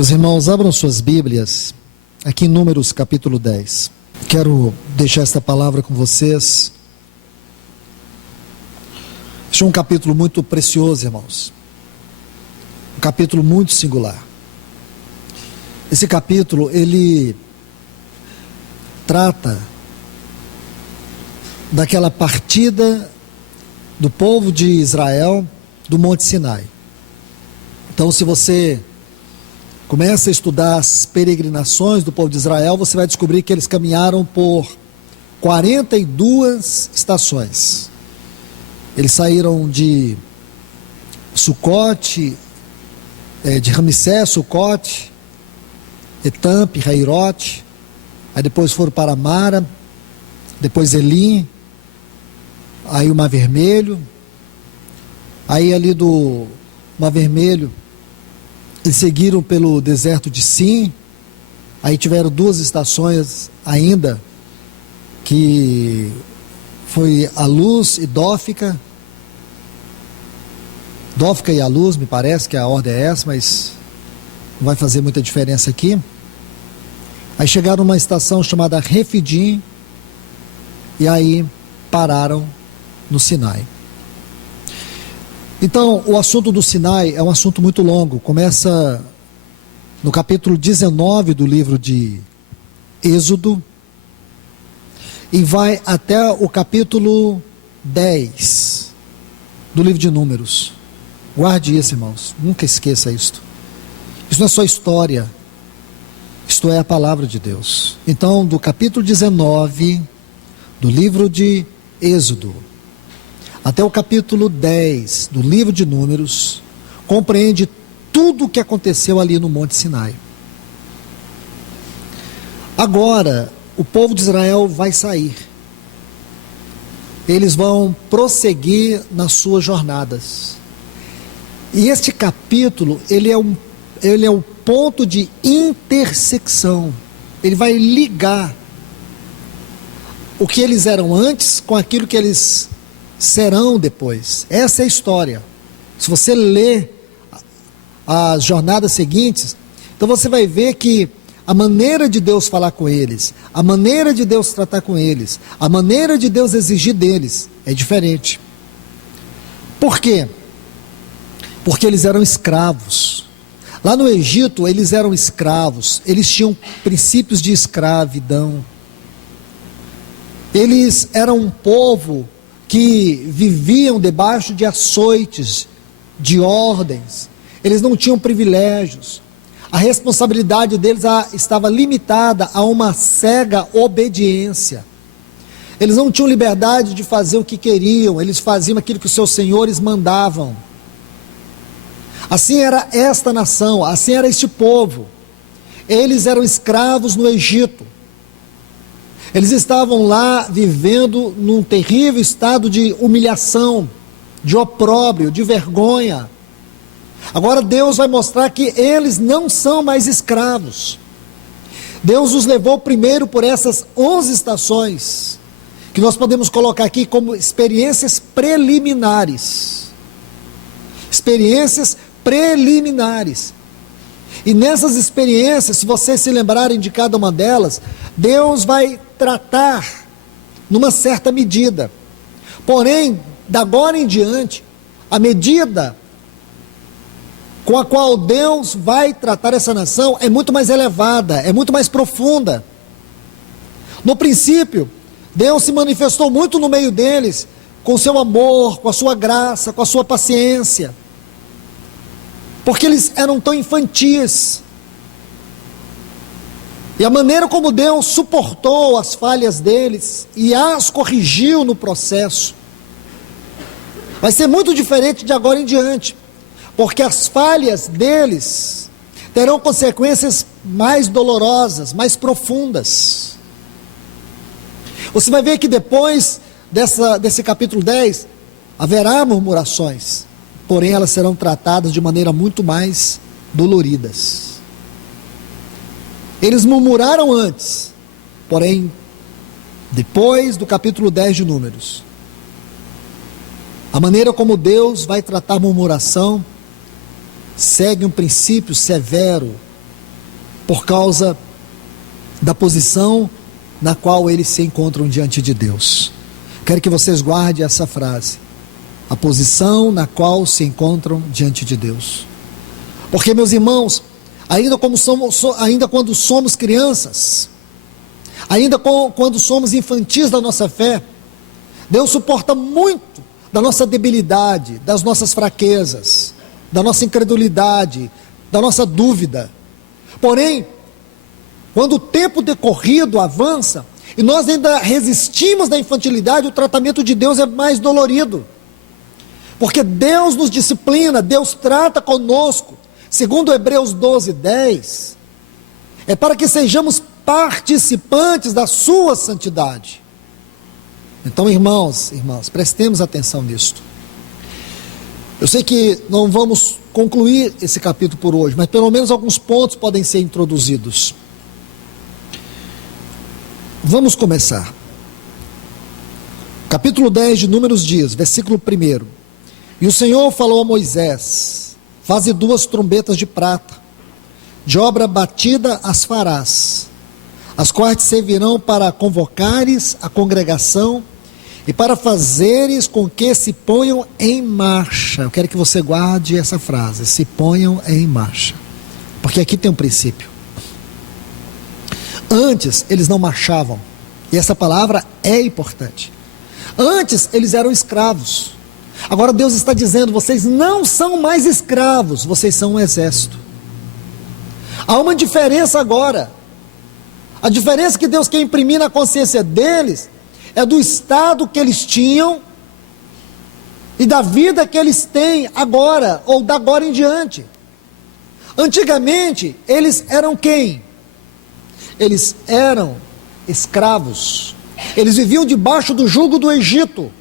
Meus irmãos, abram suas Bíblias, aqui em Números capítulo 10. Quero deixar esta palavra com vocês. Este é um capítulo muito precioso, irmãos. Um capítulo muito singular. Esse capítulo, ele trata daquela partida do povo de Israel do Monte Sinai. Então, se você começa a estudar as peregrinações do povo de Israel, você vai descobrir que eles caminharam por 42 estações. Eles saíram de Sucote, de Ramsés, Sucote, Etam, Pihahirote, aí depois foram para Mara, depois Elim, aí o Mar Vermelho, aí ali do Mar Vermelho, eles seguiram pelo deserto de Sim, aí tiveram 2 estações ainda, que foi a Luz e Dófica. Dófica e a Luz, me parece que a ordem é essa, mas não vai fazer muita diferença aqui. Aí chegaram numa estação chamada Refidim, e aí pararam no Sinai. Então, o assunto do Sinai é um assunto muito longo. Começa no capítulo 19 do livro de Êxodo e vai até o capítulo 10 do livro de Números. Guarde isso, irmãos. Nunca esqueça isto. Isso não é só história. Isto é a palavra de Deus. Então, do capítulo 19 do livro de Êxodo até o capítulo 10 do livro de Números, compreende tudo o que aconteceu ali no Monte Sinai. Agora, o povo de Israel vai sair. Eles vão prosseguir nas suas jornadas. E este capítulo, ele é o ponto de intersecção. Ele vai ligar o que eles eram antes com aquilo que eles serão depois. Essa é a história. Se você ler as jornadas seguintes, então você vai ver que a maneira de Deus falar com eles, a maneira de Deus tratar com eles, a maneira de Deus exigir deles é diferente. Por quê? Porque eles eram escravos. Lá no Egito, eles eram escravos, eles tinham princípios de escravidão. Eles eram um povo que viviam debaixo de açoites, de ordens. Eles não tinham privilégios. A responsabilidade deles estava limitada a uma cega obediência. Eles não tinham liberdade de fazer o que queriam, eles faziam aquilo que os seus senhores mandavam. Assim era esta nação, assim era este povo. Eles eram escravos no Egito. Eles estavam lá vivendo num terrível estado de humilhação, de opróbrio, de vergonha. Agora Deus vai mostrar que eles não são mais escravos. Deus os levou primeiro por essas 11 estações, que nós podemos colocar aqui como experiências preliminares. Experiências preliminares. E nessas experiências, se vocês se lembrarem de cada uma delas, Deus vai tratar numa certa medida. Porém, da agora em diante, a medida com a qual Deus vai tratar essa nação é muito mais elevada, é muito mais profunda. No princípio, Deus se manifestou muito no meio deles, com o seu amor, com a sua graça, com a sua paciência. Porque eles eram tão infantis. E a maneira como Deus suportou as falhas deles e as corrigiu no processo vai ser muito diferente de agora em diante, porque as falhas deles terão consequências mais dolorosas, mais profundas. Você vai ver que depois desse capítulo 10 haverá murmurações, porém elas serão tratadas de maneira muito mais doloridas. Eles murmuraram antes, porém, depois do capítulo 10 de Números, a maneira como Deus vai tratar a murmuração segue um princípio severo por causa da posição na qual eles se encontram diante de Deus. Quero que vocês guardem essa frase: a posição na qual se encontram diante de Deus. Porque, meus irmãos, ainda quando somos crianças, quando somos infantis da nossa fé, Deus suporta muito da nossa debilidade, das nossas fraquezas, da nossa incredulidade, da nossa dúvida. Porém, quando o tempo decorrido avança e nós ainda resistimos da infantilidade, o tratamento de Deus é mais dolorido. Porque Deus nos disciplina, Deus trata conosco, segundo Hebreus 12:10, é para que sejamos participantes da sua santidade. Então, irmãos, prestemos atenção nisto. Eu sei que não vamos concluir esse capítulo por hoje, mas pelo menos alguns pontos podem ser introduzidos. Vamos começar. Capítulo 10 de Números diz, versículo 1: E o Senhor falou a Moisés: faze 2 trombetas de prata, de obra batida as farás, as quais te servirão para convocares a congregação e para fazeres com que se ponham em marcha. Eu quero que você guarde essa frase: se ponham em marcha, porque aqui tem um princípio. Antes eles não marchavam, e essa palavra é importante. Antes eles eram escravos. Agora Deus está dizendo: vocês não são mais escravos, vocês são um exército. Há uma diferença agora. A diferença que Deus quer imprimir na consciência deles é do estado que eles tinham e da vida que eles têm agora, ou da agora em diante. Antigamente, eles eram quem? Eles eram escravos. Eles viviam debaixo do jugo do Egito.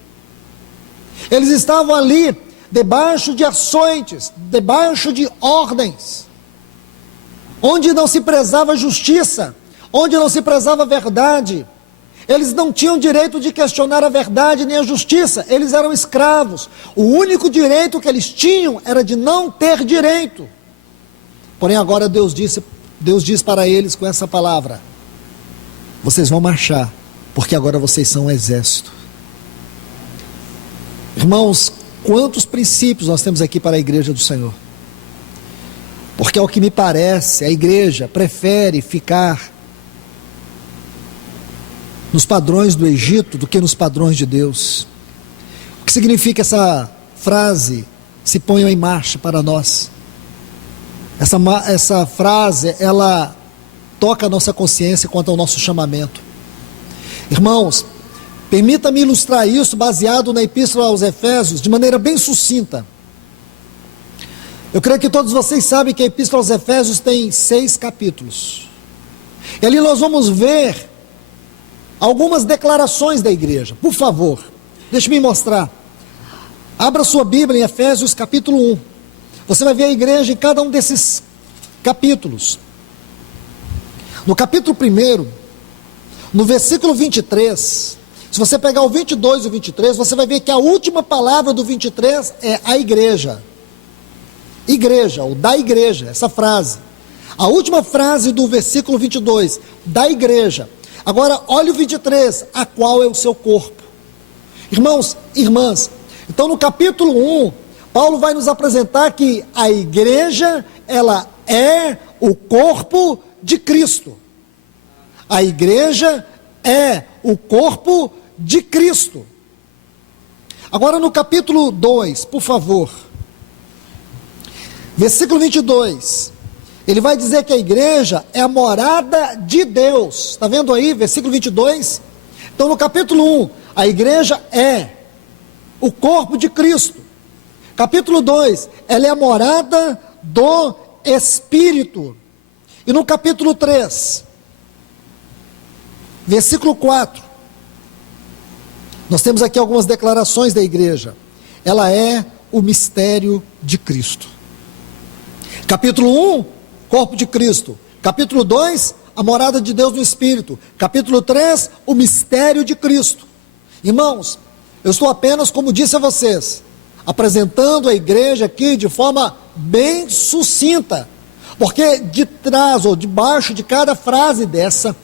Eles estavam ali debaixo de açoites, debaixo de ordens, onde não se prezava justiça, onde não se prezava a verdade. Eles não tinham direito de questionar a verdade nem a justiça. Eles eram escravos. O único direito que eles tinham era de não ter direito. Porém agora Deus diz para eles com essa palavra: vocês vão marchar, porque agora vocês são um exército. Irmãos, quantos princípios nós temos aqui para a igreja do Senhor. Porque ao que me parece, a igreja prefere ficar nos padrões do Egito do que nos padrões de Deus. O que significa essa frase, se ponham em marcha, para nós? Essa frase, ela toca a nossa consciência quanto ao nosso chamamento. Irmãos, permita-me ilustrar isso baseado na Epístola aos Efésios, de maneira bem sucinta. Eu creio que todos vocês sabem que a Epístola aos Efésios tem 6 capítulos. E ali nós vamos ver algumas declarações da igreja. Por favor, deixe-me mostrar. Abra sua Bíblia em Efésios capítulo 1. Você vai ver a igreja em cada um desses capítulos. No capítulo 1, no versículo 23, se você pegar o 22 e o 23, você vai ver que a última palavra do 23 é a igreja. Igreja, ou da igreja, essa frase. A última frase do versículo 22, da igreja. Agora, olha o 23, a qual é o seu corpo. Irmãos, irmãs, então no capítulo 1, Paulo vai nos apresentar que a igreja, ela é o corpo de Cristo. A igreja é o corpo de Cristo. Agora no capítulo 2, por favor, versículo 22, ele vai dizer que a igreja é a morada de Deus. Está vendo aí, versículo 22? Então no capítulo 1, a igreja é o corpo de Cristo. Capítulo 2, ela é a morada do Espírito. E no capítulo 3, versículo 4, nós temos aqui algumas declarações da igreja. Ela é o mistério de Cristo. Capítulo 1, corpo de Cristo. Capítulo 2, a morada de Deus no Espírito. Capítulo 3, o mistério de Cristo. Irmãos, eu estou apenas, como disse a vocês, apresentando a igreja aqui de forma bem sucinta, Porque de trás ou debaixo de cada frase dessa,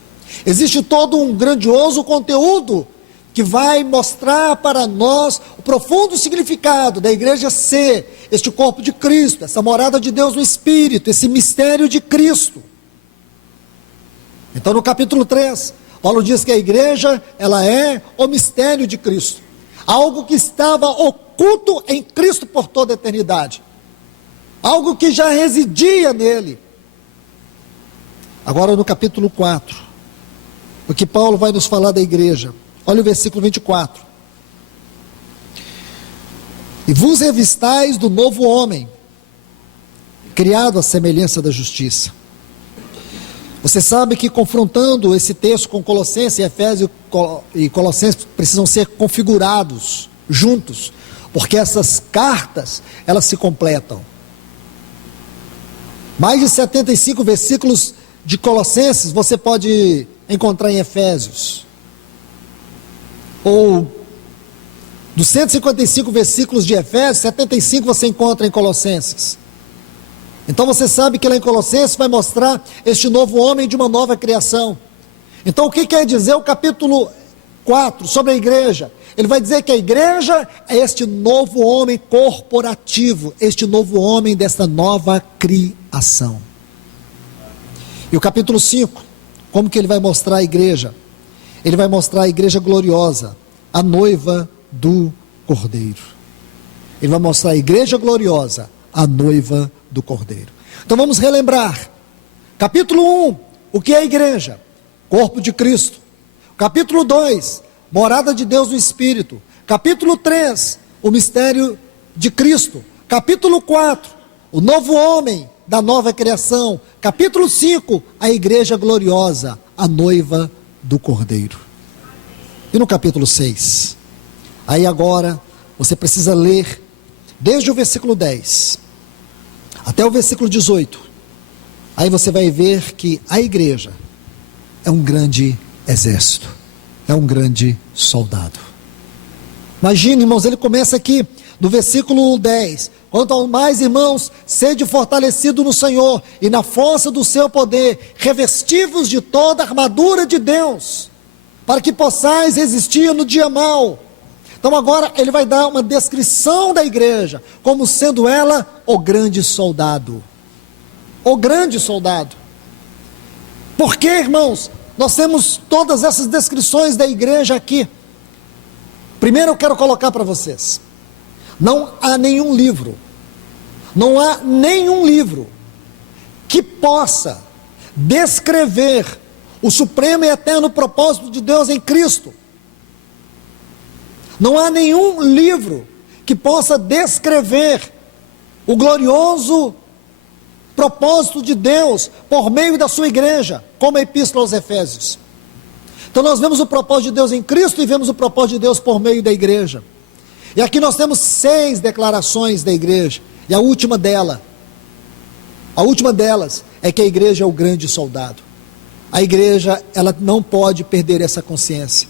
existe todo um grandioso conteúdo que vai mostrar para nós o profundo significado da igreja ser este corpo de Cristo, essa morada de Deus no Espírito, esse mistério de Cristo. Então no capítulo 3, Paulo diz que a igreja, ela é o mistério de Cristo, algo que estava oculto em Cristo por toda a eternidade, algo que já residia nele. Agora no capítulo 4, o que Paulo vai nos falar da igreja, olha o versículo 24. E vos revistais do novo homem, criado à semelhança da justiça. Você sabe que confrontando esse texto com Colossenses, Efésios e Colossenses precisam ser configurados juntos, porque essas cartas, elas se completam. Mais de 75 versículos de Colossenses você pode encontrar em Efésios. Ou dos 155 versículos de Efésios, 75 você encontra em Colossenses. Então você sabe que lá em Colossenses vai mostrar este novo homem de uma nova criação. Então o que quer dizer o capítulo 4 sobre a igreja? Ele vai dizer que a igreja é este novo homem corporativo, este novo homem desta nova criação. E o capítulo 5, como que ele vai mostrar a igreja? Ele vai mostrar a igreja gloriosa, a noiva do Cordeiro. Ele vai mostrar a igreja gloriosa, a noiva do Cordeiro. Então vamos relembrar. Capítulo 1, o que é a igreja? Corpo de Cristo. Capítulo 2, morada de Deus no Espírito. Capítulo 3, o mistério de Cristo. Capítulo 4, o novo homem da nova criação. Capítulo 5, a igreja gloriosa, a noiva do Cordeiro. E no capítulo 6, aí agora você precisa ler desde o versículo 10 até o versículo 18. Aí você vai ver que a igreja é um grande exército, é um grande soldado. Imagine, irmãos, ele começa aqui no versículo 10. Quanto ao mais, irmãos, sede fortalecido no Senhor e na força do seu poder, revestivos de toda a armadura de Deus, para que possais resistir no dia mau. Então agora ele vai dar uma descrição da igreja, como sendo ela o grande soldado. O grande soldado. Por que, irmãos, nós temos todas essas descrições da igreja aqui? Primeiro eu quero colocar para vocês, não há nenhum livro que possa descrever o supremo e eterno propósito de Deus em Cristo. Não há nenhum livro que possa descrever o glorioso propósito de Deus por meio da sua igreja, como a Epístola aos Efésios. Então nós vemos o propósito de Deus em Cristo e vemos o propósito de Deus por meio da igreja. E aqui nós temos 6 declarações da igreja, e a última delas é que a igreja é o grande soldado. A igreja, ela não pode perder essa consciência,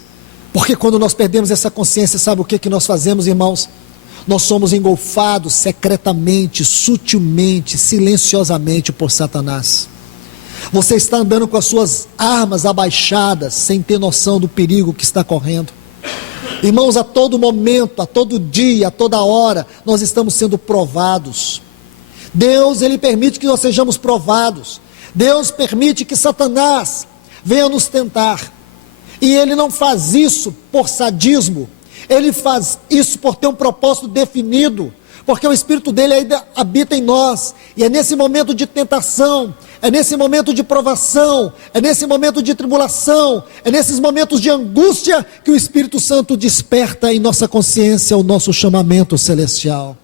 porque quando nós perdemos essa consciência, sabe o que nós fazemos, irmãos? Nós somos engolfados secretamente, sutilmente, silenciosamente por Satanás. Você está andando com as suas armas abaixadas, sem ter noção do perigo que está correndo. Irmãos, a todo momento, a todo dia, a toda hora, nós estamos sendo provados. Deus, Ele permite que nós sejamos provados. Deus permite que Satanás venha nos tentar. E Ele não faz isso por sadismo. Ele faz isso por ter um propósito definido, porque o Espírito dele ainda habita em nós, e é nesse momento de tentação, é nesse momento de provação, é nesse momento de tribulação, é nesses momentos de angústia que o Espírito Santo desperta em nossa consciência o nosso chamamento celestial.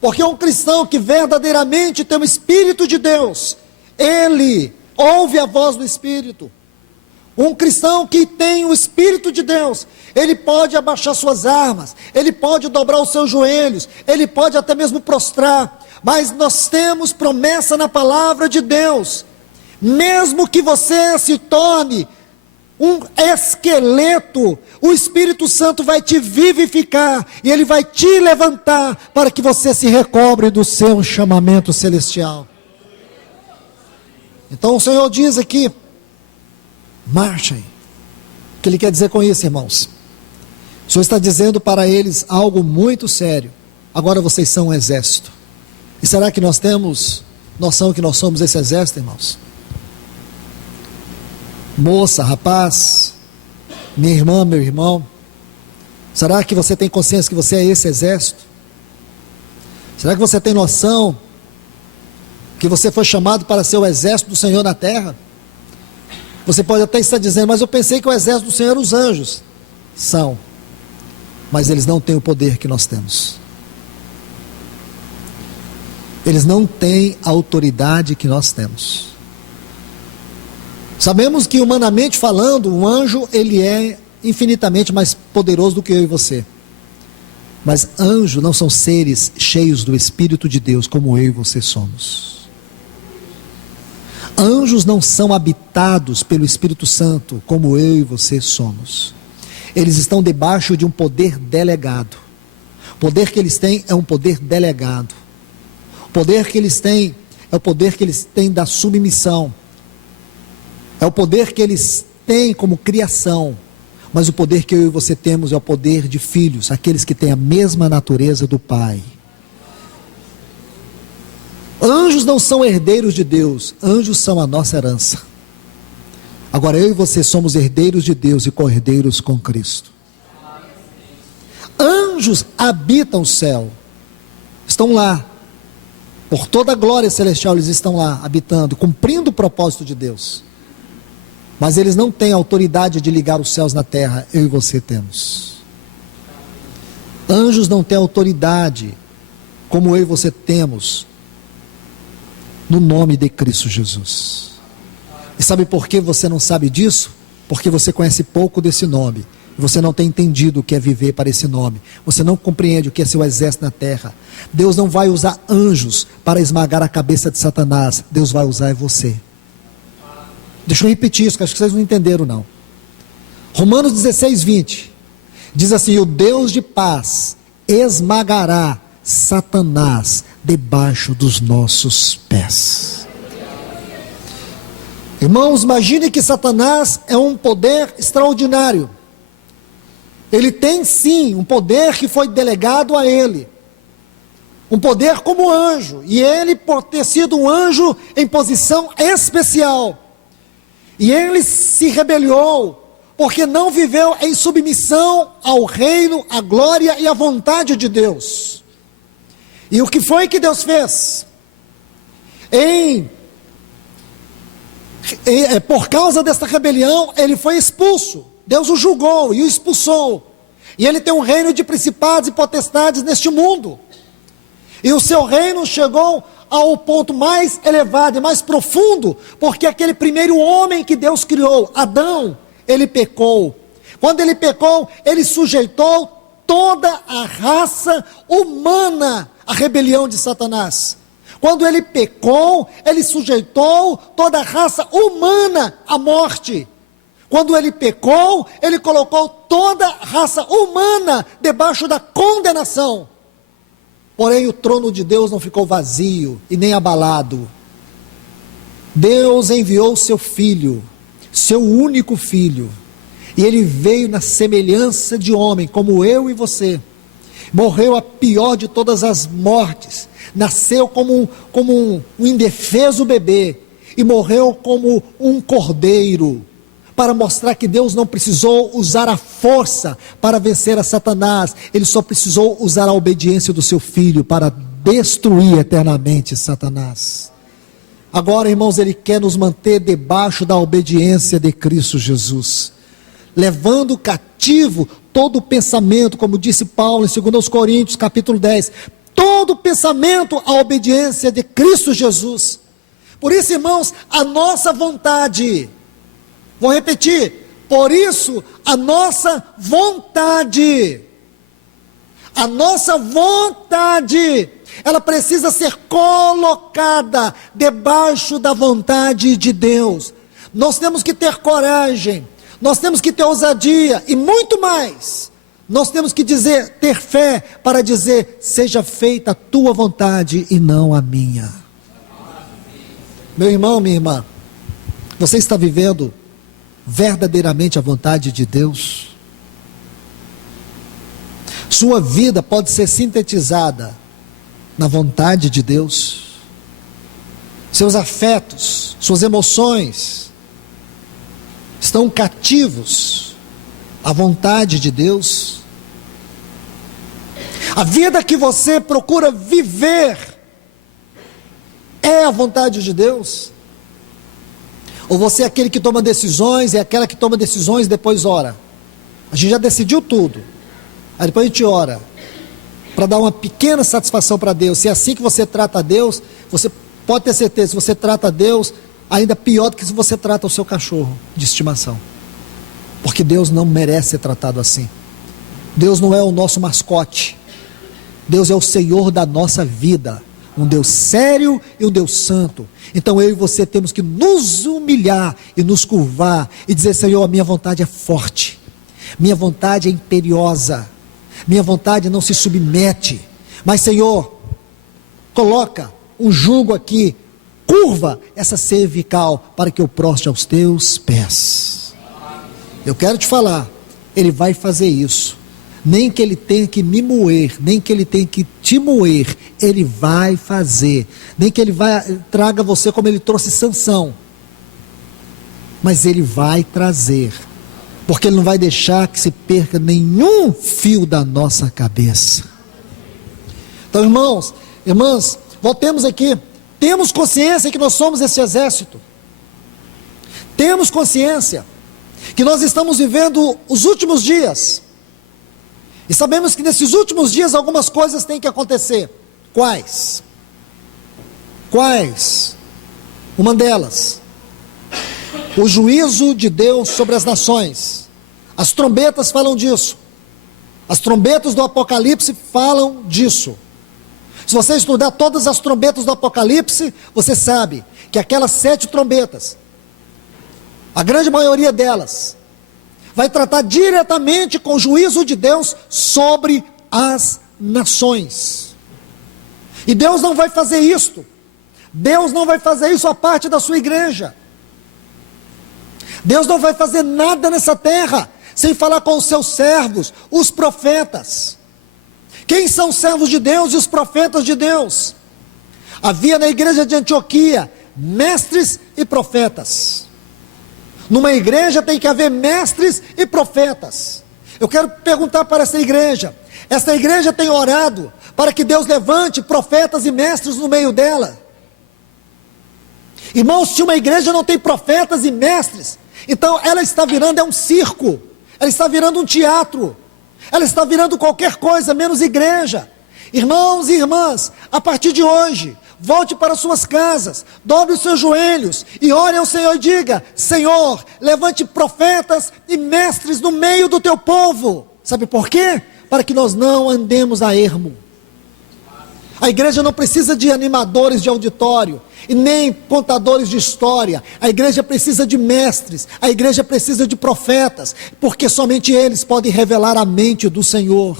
Porque um cristão que verdadeiramente tem o Espírito de Deus, ele ouve a voz do Espírito. Um cristão que tem o Espírito de Deus, ele pode abaixar suas armas, ele pode dobrar os seus joelhos, ele pode até mesmo prostrar, mas nós temos promessa na palavra de Deus, mesmo que você se torne um esqueleto, o Espírito Santo vai te vivificar, e ele vai te levantar, para que você se recobre do seu chamamento celestial. Então o Senhor diz aqui: marchem. O que Ele quer dizer com isso, irmãos? O Senhor está dizendo para eles algo muito sério. Agora vocês são um exército. E será que nós temos noção que nós somos esse exército, irmãos? Moça, rapaz, minha irmã, meu irmão, será que você tem consciência que você é esse exército? Será que você tem noção que você foi chamado para ser o exército do Senhor na terra? Você pode até estar dizendo: mas eu pensei que o exército do Senhor eram os anjos. São, mas eles não têm o poder que nós temos. Eles não têm a autoridade que nós temos. Sabemos que, humanamente falando, um anjo, ele é infinitamente mais poderoso do que eu e você. Mas anjos não são seres cheios do Espírito de Deus, como eu e você somos. Anjos não são habitados pelo Espírito Santo, como eu e você somos. Eles estão debaixo de um poder delegado. O poder que eles têm é um poder delegado. O poder que eles têm é o poder que eles têm da submissão. É o poder que eles têm como criação. Mas o poder que eu e você temos é o poder de filhos, aqueles que têm a mesma natureza do Pai. Anjos não são herdeiros de Deus, anjos são a nossa herança. Agora eu e você somos herdeiros de Deus e co-herdeiros com Cristo. Anjos habitam o céu, estão lá, por toda a glória celestial eles estão lá, habitando, cumprindo o propósito de Deus. Mas eles não têm autoridade de ligar os céus na terra, eu e você temos. Anjos não têm autoridade, como eu e você temos, no nome de Cristo Jesus. E sabe por que você não sabe disso? Porque você conhece pouco desse nome. Você não tem entendido o que é viver para esse nome. Você não compreende o que é seu exército na terra. Deus não vai usar anjos para esmagar a cabeça de Satanás. Deus vai usar você. Deixa eu repetir isso, que acho que vocês não entenderam não. Romanos 16, 20. Diz assim: o Deus de paz esmagará Satanás debaixo dos nossos pés. Irmãos, imagine que Satanás é um poder extraordinário. Ele tem sim um poder que foi delegado a ele. Um poder como anjo. E ele, por ter sido um anjo em posição especial, e ele se rebelou, porque não viveu em submissão ao reino, à glória e à vontade de Deus. E o que foi que Deus fez? Por causa dessa rebelião, ele foi expulso. Deus o julgou e o expulsou. E ele tem um reino de principados e potestades neste mundo. E o seu reino chegou ao ponto mais elevado e mais profundo, porque aquele primeiro homem que Deus criou, Adão, ele pecou. Quando ele pecou, ele sujeitou toda a raça humana à rebelião de Satanás. Quando ele pecou, ele sujeitou toda a raça humana à morte. Quando ele pecou, ele colocou toda a raça humana debaixo da condenação. Porém, o trono de Deus não ficou vazio e nem abalado. Deus enviou seu filho, seu único filho, e ele veio na semelhança de homem, como eu e você. Morreu a pior de todas as mortes, nasceu como um indefeso bebê, e morreu como um cordeiro, para mostrar que Deus não precisou usar a força para vencer a Satanás, ele só precisou usar a obediência do seu filho para destruir eternamente Satanás. Agora, irmãos, ele quer nos manter debaixo da obediência de Cristo Jesus, levando cativo todo o pensamento, como disse Paulo em 2 Coríntios capítulo 10, todo pensamento à obediência de Cristo Jesus. Por isso, irmãos, a nossa vontade, vou repetir, por isso a nossa vontade, ela precisa ser colocada debaixo da vontade de Deus. Nós temos que ter coragem, nós temos que ter ousadia e muito mais. Nós temos que ter fé para dizer: seja feita a tua vontade e não a minha. Meu irmão, minha irmã, Você está vivendo verdadeiramente a vontade de Deus? Sua vida pode ser sintetizada na vontade de Deus? Seus afetos, suas emoções estão cativos à vontade de Deus? A vida que você procura viver é a vontade de Deus? Ou você é aquele que toma decisões, é aquela que toma decisões e depois ora? A gente já decidiu tudo, aí depois a gente ora, para dar uma pequena satisfação para Deus. Se é assim que você trata a Deus, você pode ter certeza, se você trata a Deus, ainda pior do que se você trata o seu cachorro de estimação. Porque Deus não merece ser tratado assim. Deus não é o nosso mascote. Deus é o Senhor da nossa vida. Um Deus sério e um Deus santo. Então eu e você temos que nos humilhar e nos curvar e dizer: Senhor, a minha vontade é forte, minha vontade é imperiosa, minha vontade não se submete, mas Senhor, coloca um jugo aqui, curva essa cervical para que eu proste aos teus pés. Eu quero te falar, Ele vai fazer isso. Nem que Ele tenha que me moer, nem que Ele tenha que te moer, Ele vai fazer. Nem que Ele traga você como Ele trouxe Sansão, mas Ele vai trazer, porque Ele não vai deixar que se perca nenhum fio da nossa cabeça. Então, irmãos, irmãs, voltemos aqui. Temos consciência que nós somos esse exército. Temos consciência que nós estamos vivendo os últimos dias. E sabemos que nesses últimos dias algumas coisas têm que acontecer. Quais? Quais? Uma delas, o juízo de Deus sobre as nações. As trombetas falam disso. As trombetas do Apocalipse falam disso. Se você estudar todas as trombetas do Apocalipse, você sabe que aquelas 7 trombetas, a grande maioria delas, vai tratar diretamente com o juízo de Deus sobre as nações. E Deus não vai fazer isto. Deus não vai fazer isso à parte da sua igreja. Deus não vai fazer nada nessa terra sem falar com os seus servos, os profetas. Quem são os servos de Deus e os profetas de Deus? Havia na igreja de Antioquia mestres e profetas. Numa igreja tem que haver mestres e profetas. Eu quero perguntar para essa igreja tem orado para que Deus levante profetas e mestres no meio dela? Irmãos, se uma igreja não tem profetas e mestres, então ela está virando um circo, ela está virando um teatro, ela está virando qualquer coisa menos igreja. Irmãos e irmãs, a partir de hoje, volte para suas casas, dobre os seus joelhos e ore ao Senhor e diga: Senhor, levante profetas e mestres no meio do teu povo. Sabe por quê? Para que nós não andemos a ermo. A igreja não precisa de animadores de auditório e nem contadores de história. A igreja precisa de mestres, a igreja precisa de profetas, porque somente eles podem revelar a mente do Senhor.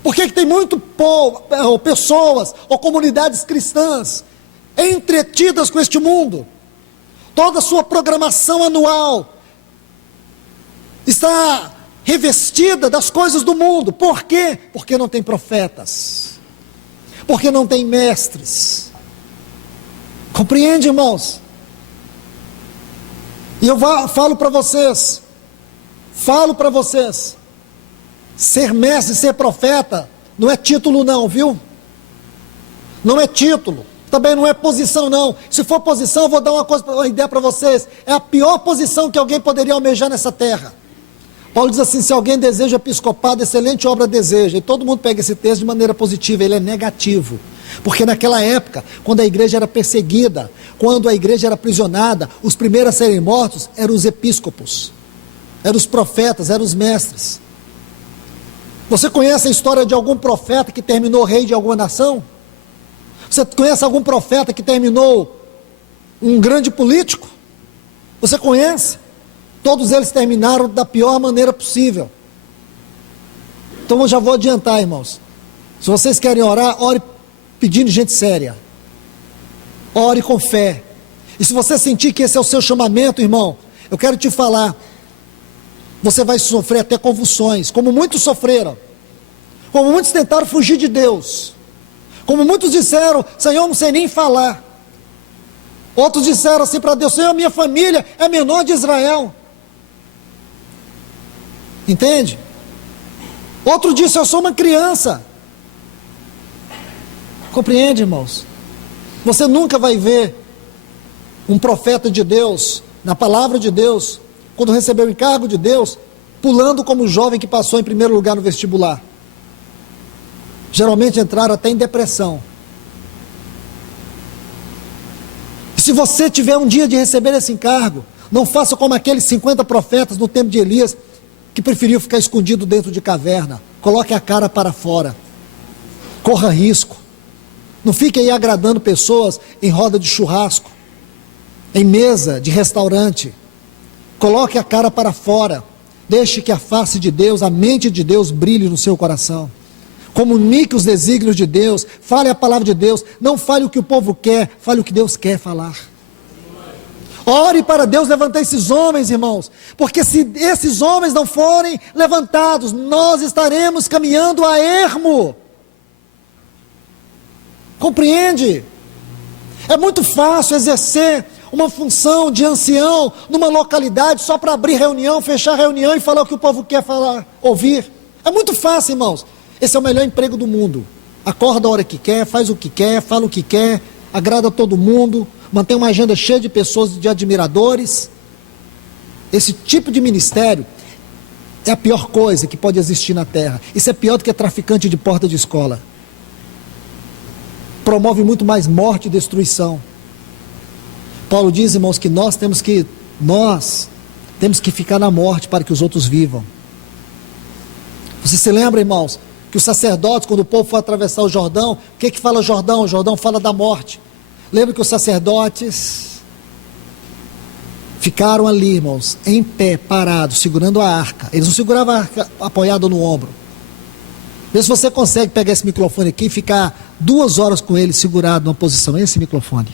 Por que tem muito pessoas ou comunidades cristãs entretidas com este mundo? Toda a sua programação anual está revestida das coisas do mundo. Por quê? Porque não tem profetas, porque não tem mestres. Compreende, irmãos? E eu falo para vocês, ser mestre, ser profeta, não é título não, viu? Não é título, também não é posição não. Se for posição, eu vou dar uma ideia para vocês, é a pior posição que alguém poderia almejar nessa terra. Paulo diz assim: se alguém deseja episcopado, excelente obra deseja. E todo mundo pega esse texto de maneira positiva, ele é negativo. Porque naquela época, quando a igreja era perseguida, quando a igreja era aprisionada, os primeiros a serem mortos eram os episcopos, eram os profetas, eram os mestres. Você conhece a história de algum profeta que terminou rei de alguma nação? Você conhece algum profeta que terminou um grande político? Você conhece? Todos eles terminaram da pior maneira possível. Então eu já vou adiantar, irmãos. Se vocês querem orar, ore pedindo gente séria. Ore com fé. E se você sentir que esse é o seu chamamento, irmão, eu quero te falar, você vai sofrer até convulsões, como muitos sofreram, como muitos tentaram fugir de Deus, como muitos disseram: Senhor, não sei nem falar. Outros disseram assim para Deus: Senhor, minha família é menor de Israel. Entende? Outro disse: eu sou uma criança. Compreende, irmãos? Você nunca vai ver um profeta de Deus, na palavra de Deus, quando recebeu o encargo de Deus, pulando como o jovem que passou em primeiro lugar no vestibular. Geralmente entraram até em depressão. E se você tiver um dia de receber esse encargo, não faça como aqueles 50 profetas no tempo de Elias, que preferiu ficar escondido dentro de caverna. Coloque a cara para fora. Corra risco. Não fique aí agradando pessoas em roda de churrasco, em mesa de restaurante. Coloque a cara para fora. Deixe que a face de Deus, a mente de Deus brilhe no seu coração. Comunique os desígnios de Deus. Fale a palavra de Deus. Não fale o que o povo quer, fale o que Deus quer falar. Ore para Deus levantar esses homens, irmãos, porque se esses homens não forem levantados, nós estaremos caminhando a ermo. Compreende? É muito fácil exercer uma função de ancião numa localidade só para abrir reunião, fechar reunião e falar o que o povo quer falar, ouvir. É muito fácil, irmãos. Esse é o melhor emprego do mundo. Acorda a hora que quer, faz o que quer, fala o que quer, agrada todo mundo, mantém uma agenda cheia de pessoas, de admiradores. Esse tipo de ministério é a pior coisa que pode existir na terra. Isso é pior do que traficante de porta de escola. Promove muito mais morte e destruição. Paulo diz, irmãos, que nós temos que ficar na morte para que os outros vivam. Você se lembra, irmãos, que os sacerdotes, quando o povo foi atravessar o Jordão, o que fala Jordão? O Jordão fala da morte. Lembra que os sacerdotes ficaram ali, irmãos, em pé, parados, segurando a arca. Eles não seguravam a arca apoiada no ombro. Vê se você consegue pegar esse microfone aqui e ficar 2 horas com ele segurado numa posição. Esse microfone.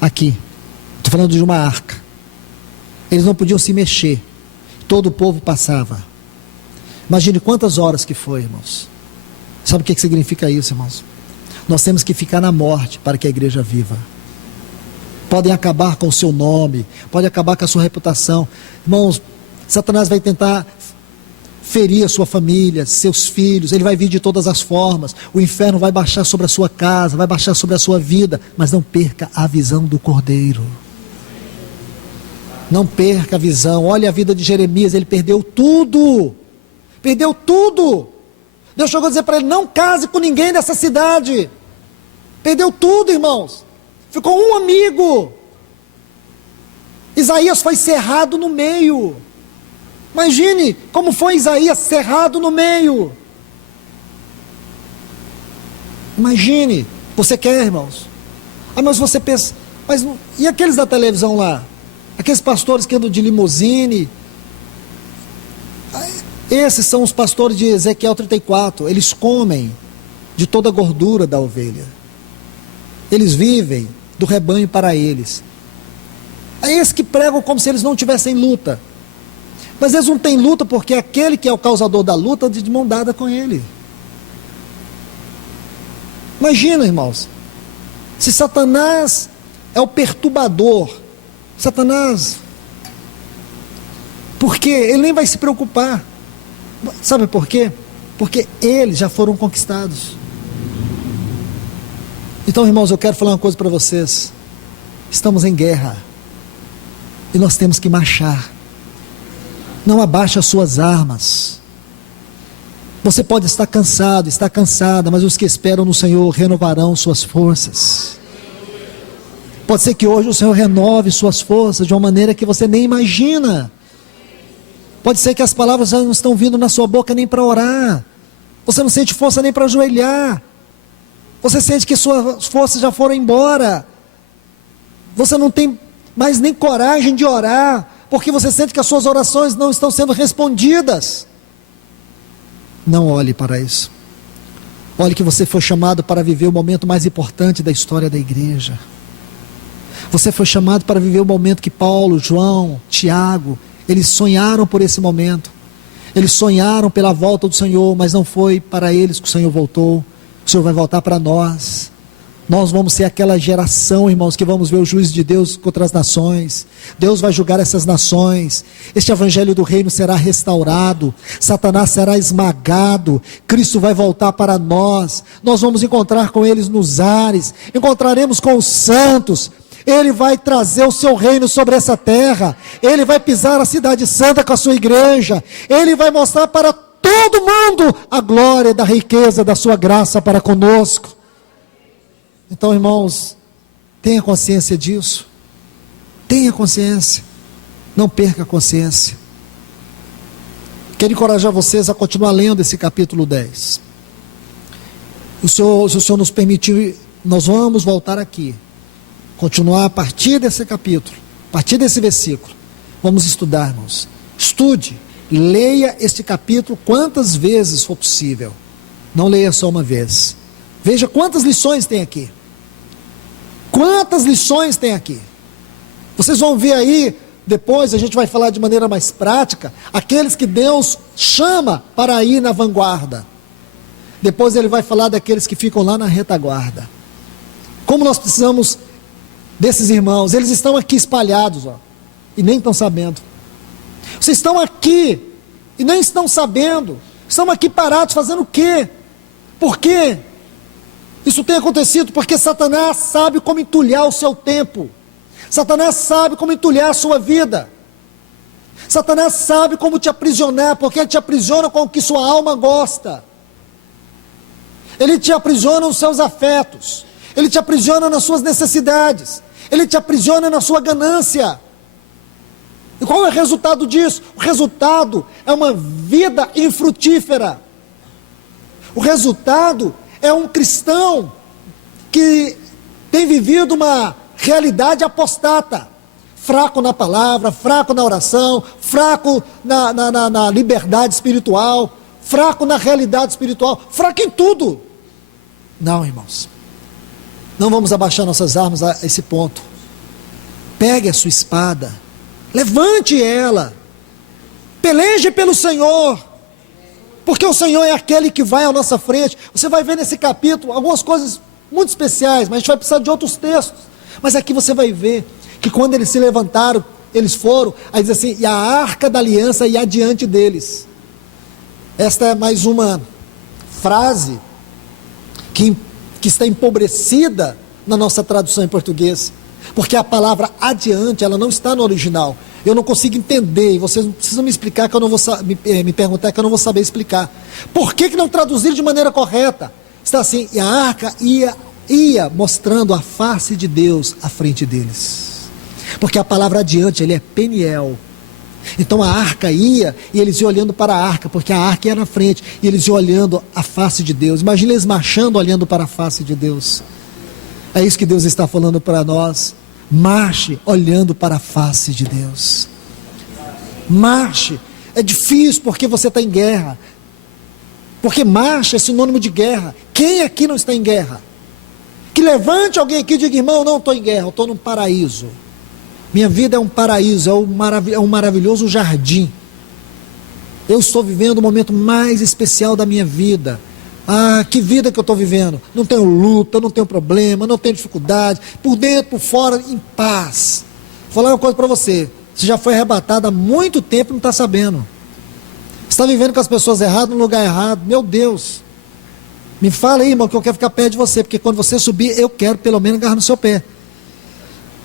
Aqui. Estou falando de uma arca. Eles não podiam se mexer. Todo o povo passava. Imagine quantas horas que foi, irmãos. Sabe o que significa isso, irmãos? Nós temos que ficar na morte para que a igreja viva. Podem acabar com o seu nome, pode acabar com a sua reputação. Irmãos, Satanás vai tentar ferir a sua família, seus filhos, ele vai vir de todas as formas. O inferno vai baixar sobre a sua casa, vai baixar sobre a sua vida, mas não perca a visão do Cordeiro. Não perca a visão. Olha a vida de Jeremias, ele perdeu tudo. Perdeu tudo. Deus chegou a dizer para ele: não case com ninguém dessa cidade. Perdeu tudo, irmãos. Ficou um amigo. Isaías foi cerrado no meio. Imagine como foi Isaías cerrado no meio. Imagine. Você quer, irmãos? Mas você pensa, mas e aqueles da televisão lá? Aqueles pastores que andam de limusine? Esses são os pastores de Ezequiel 34. Eles comem de toda a gordura da ovelha. Eles vivem do rebanho para eles. É esses que pregam como se eles não tivessem luta. Mas eles não têm luta porque aquele que é o causador da luta anda de mão dada com ele. Imagina, irmãos, se Satanás é o perturbador, Satanás, porque ele nem vai se preocupar. Sabe por quê? Porque eles já foram conquistados. Então, irmãos, eu quero falar uma coisa para vocês. Estamos em guerra e nós temos que marchar. Não abaixe as suas armas. Você pode estar cansado, estar cansada, mas os que esperam no Senhor renovarão suas forças. Pode ser que hoje o Senhor renove suas forças de uma maneira que você nem imagina. Pode ser que as palavras já não estão vindo na sua boca nem para orar. Você não sente força nem para ajoelhar. Você sente que suas forças já foram embora. Você não tem mais nem coragem de orar, porque você sente que as suas orações não estão sendo respondidas. Não olhe para isso. Olhe que você foi chamado para viver o momento mais importante da história da igreja. Você foi chamado para viver o momento que Paulo, João, Tiago, eles sonharam por esse momento. Eles sonharam pela volta do Senhor, mas não foi para eles que o Senhor voltou. O Senhor vai voltar para nós. Nós vamos ser aquela geração, irmãos, que vamos ver o juízo de Deus contra as nações. Deus vai julgar essas nações. Este evangelho do reino será restaurado. Satanás será esmagado. Cristo vai voltar para nós. Nós vamos encontrar com eles nos ares. Encontraremos com os santos. Ele vai trazer o seu reino sobre essa terra. Ele vai pisar a cidade santa com a sua igreja. Ele vai mostrar para todo mundo a glória da riqueza da sua graça para conosco. Então, irmãos, tenha consciência disso. Tenha consciência. Não perca a consciência. Quero encorajar vocês a continuar lendo esse capítulo 10. Se o Senhor nos permitir, nós vamos voltar aqui. Continuar a partir desse capítulo, a partir desse versículo. Vamos estudar, irmãos. Estude, leia este capítulo quantas vezes for possível. Não leia só uma vez. Veja quantas lições tem aqui. Quantas lições tem aqui. Vocês vão ver aí, depois a gente vai falar de maneira mais prática, aqueles que Deus chama para ir na vanguarda. Depois ele vai falar daqueles que ficam lá na retaguarda. Como nós precisamos desses irmãos. Eles estão aqui espalhados, ó, e nem estão sabendo. Vocês estão aqui e nem estão sabendo. Estão aqui parados fazendo o quê? Por quê? Isso tem acontecido porque Satanás sabe como entulhar o seu tempo. Satanás sabe como entulhar a sua vida. Satanás sabe como te aprisionar, porque ele te aprisiona com o que sua alma gosta. Ele te aprisiona nos seus afetos. Ele te aprisiona nas suas necessidades. Ele te aprisiona na sua ganância. E qual é o resultado disso? O resultado é uma vida infrutífera. O resultado é um cristão que tem vivido uma realidade apostata, fraco na palavra, fraco na oração, fraco na liberdade espiritual, fraco na realidade espiritual, fraco em tudo. Não, irmãos, não vamos abaixar nossas armas a esse ponto. Pegue a sua espada, levante ela, peleje pelo Senhor, porque o Senhor é aquele que vai à nossa frente. Você vai ver nesse capítulo algumas coisas muito especiais, mas a gente vai precisar de outros textos. Mas aqui você vai ver que quando eles se levantaram, eles foram, aí diz assim, e a arca da aliança ia adiante deles. Esta é mais uma frase que está empobrecida na nossa tradução em português, porque a palavra adiante, ela não está no original. Eu não consigo entender, e vocês não precisam me explicar, que eu não vou me perguntar, que eu não vou saber explicar. Por que não traduzir de maneira correta? Está assim, e a arca ia mostrando a face de Deus à frente deles. Porque a palavra adiante, ele é Peniel. Então a arca ia, e eles iam olhando para a arca, porque a arca ia na frente, e eles iam olhando a face de Deus. Imagina eles marchando, olhando para a face de Deus. É isso que Deus está falando para nós. Marche olhando para a face de Deus. Marche. É difícil porque você está em guerra. Porque marcha é sinônimo de guerra. Quem aqui não está em guerra? Que levante alguém aqui e diga, irmão, eu não estou em guerra, eu estou num paraíso. Minha vida é um paraíso, é um maravilhoso jardim. Eu estou vivendo o momento mais especial da minha vida. Ah, que vida que eu estou vivendo. Não tenho luta, não tenho problema, não tenho dificuldade. Por dentro, por fora, em paz. Vou falar uma coisa para você. Você já foi arrebatado há muito tempo e não está sabendo. Você está vivendo com as pessoas erradas no lugar errado. Meu Deus. Me fala aí, irmão, que eu quero ficar perto de você. Porque quando você subir, eu quero pelo menos agarrar no seu pé.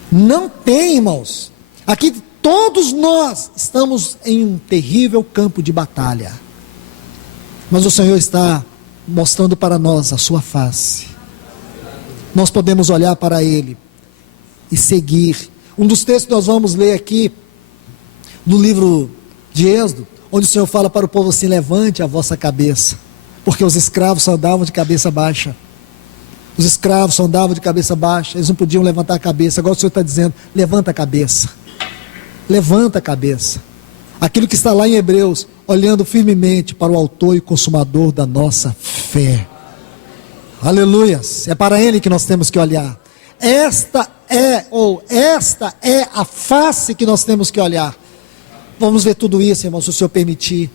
Não tem, irmãos. Aqui todos nós estamos em um terrível campo de batalha. Mas o Senhor está mostrando para nós a sua face. Nós podemos olhar para Ele e seguir. Um dos textos que nós vamos ler aqui, no livro de Êxodo, onde o Senhor fala para o povo assim, levante a vossa cabeça, porque os escravos só andavam de cabeça baixa. Os escravos só andavam de cabeça baixa, eles não podiam levantar a cabeça. Agora o Senhor está dizendo, levanta a cabeça. Levanta a cabeça. Aquilo que está lá em Hebreus, olhando firmemente para o autor e consumador da nossa fé. Aleluias, é para Ele que nós temos que olhar. esta é a face que nós temos que olhar. Vamos ver tudo isso, irmãos, se o Senhor permitir.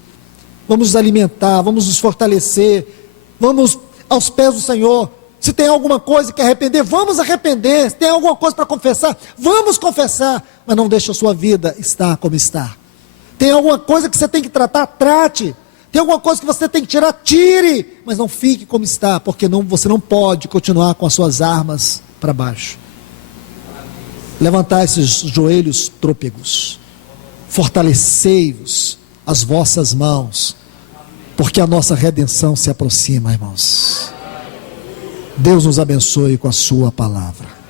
Vamos nos alimentar, vamos nos fortalecer, vamos aos pés do Senhor. Se tem alguma coisa que arrepender, vamos arrepender. Se tem alguma coisa para confessar, vamos confessar. Mas não deixe a sua vida estar como está. Tem alguma coisa que você tem que tratar, trate. Tem alguma coisa que você tem que tirar, tire. Mas não fique como está, porque você não pode continuar com as suas armas para baixo. Levantai esses joelhos trôpegos. Fortalecei-vos as vossas mãos, porque a nossa redenção se aproxima, irmãos. Deus nos abençoe com a sua palavra.